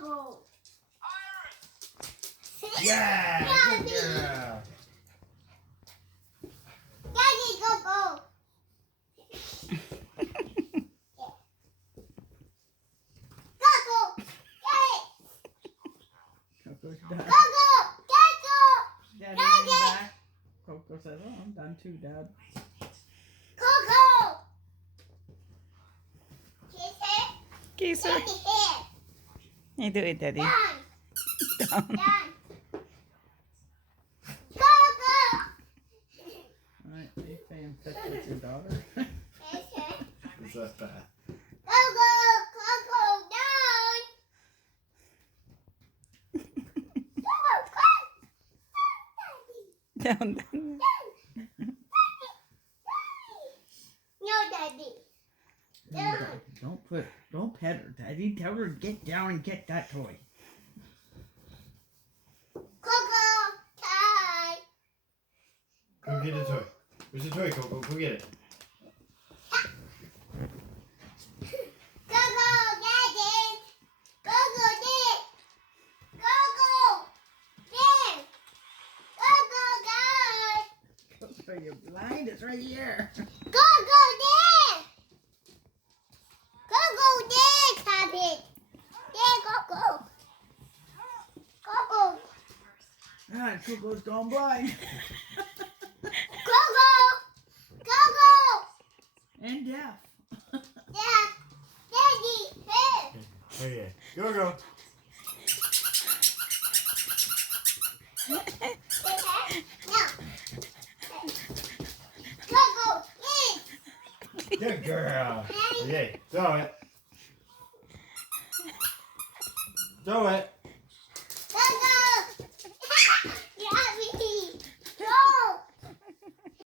Go. Yeah, good girl. Daddy, go, go. Go, go. Coco's done. Go, go. Daddy, Daddy. lean back. Coco says, oh, I'm done too, Dad. Go, go. Kisser. Daddy, here. You do it, Daddy. Done. Down. Done. Go, go. Alright, are you playing fetch with your daughter? Is that bad? Go, go, down. Down, down. No, Daddy. Don't pet her, Daddy. Tell her to get down and get that toy. Coco, tie. Go get a toy. Where's the toy, Coco? Go get it. Coco, Daddy. Coco, Dad. Coco, Dad. Coco, Dad. Coco, you're blind. It's right here. Coco, Dad. Coco, Dad, Cabin. Dad, Coco. Coco. Ah, Coco's gone blind. Coco. Coco. And deaf. Dad. Daddy, here. Okay. Go, go. No. Coco, in. Good girl. Okay. Throw it. Throw it.